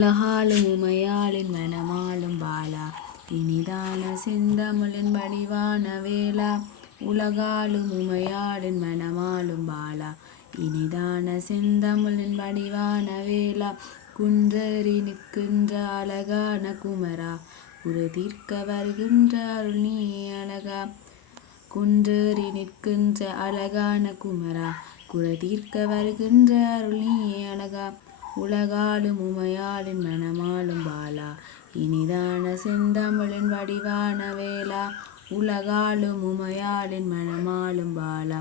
உலகாலும் உமையாளின் மனமாளும் பாலா இனிதான செந்தமிழின் வடிவான வேளா. உலகாலும் உமையாளின் மனமாளும் பாலா இனிதான செந்தமிழின் வடிவான வேளா. குன்றேறி நிற்கின்ற அழகான குமரா குருதீர்க்க வருகின்ற அருள் நீ அழகா. குன்றேறி நிற்கின்ற அழகான குமரா குருதீர்க்க வருகின்ற அருள் நீ அழகா. உலகாலும் உமையாளின் மனமாளும் பாலா இனிதான செந்தமிழின் வடிவான வேளா. உலகாலும் உமையாளின் மனமாளும் பாலா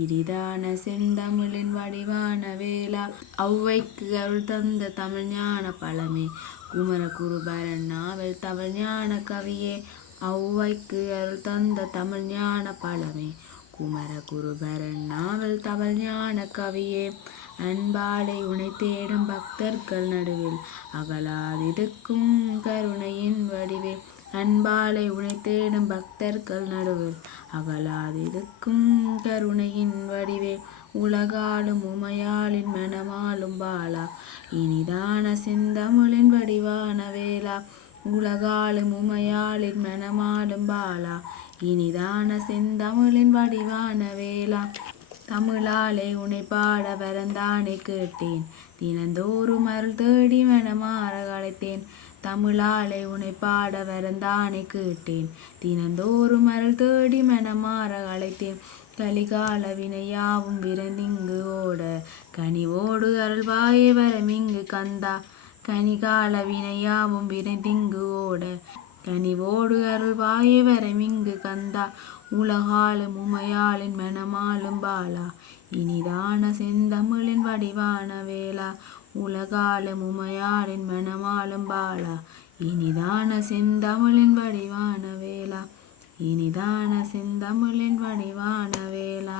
இனிதான செந்தமிழின் வடிவான வேளா. ஔவைக்கு அருள் தந்த தமிழ் ஞான பழமே குமர குருபரன் நாவல் தமிழ் ஞான கவியே. ஔவைக்கு அருள் தந்த தமிழ் ஞான பழமே குமர குருபரன் நாவல் தமிழ் ஞான கவியே. அன்பாலே உனை தேடும் பக்தர்கள் நடுவில் அகலாதிருக்கும் கருணையின் வடிவே. அன்பாலே உனை தேடும் பக்தர்கள் நடுவில் அகலாதிருக்கும் கருணையின் வடிவே. உலகாலும் உமையாளின் மனமாளும் பாலா இனிதான செந்தமிழின் வடிவான வேளா. உலகாலும் உமையாளின் மனமாளும் பாலா இனிதான செந்தமிழின் வடிவான வேளா. தமிழாலே உனை பாட வரந்தானே கேட்டேன் தினந்தோறும் அருள் தேடி மனமாற அழைத்தேன். தமிழாலே உனை பாட வரந்தானே கேட்டேன் தினந்தோறும் அருள் தேடி மனமாற அழைத்தேன். கலிகால வினையாவும் விரைந்திங்கு ஓட கனிவோடு அருள்வாயே வரமிங்கு கந்தா. கனிகால வினையாவும் விரைந்திங்கு ஓட கனிவோடு அருள்வாயே வரமிங்கு கந்தா. உலகாலும் உமையாளின் மனமாளும் பாலா இனிதான செந்தமிழின் வடிவான வேளா. உலகாலும் உமையாளின் மனமாளும் பாலா இனிதான செந்தமிழின் வடிவான வேளா. இனிதான செந்தமிழின் வடிவான வேளா.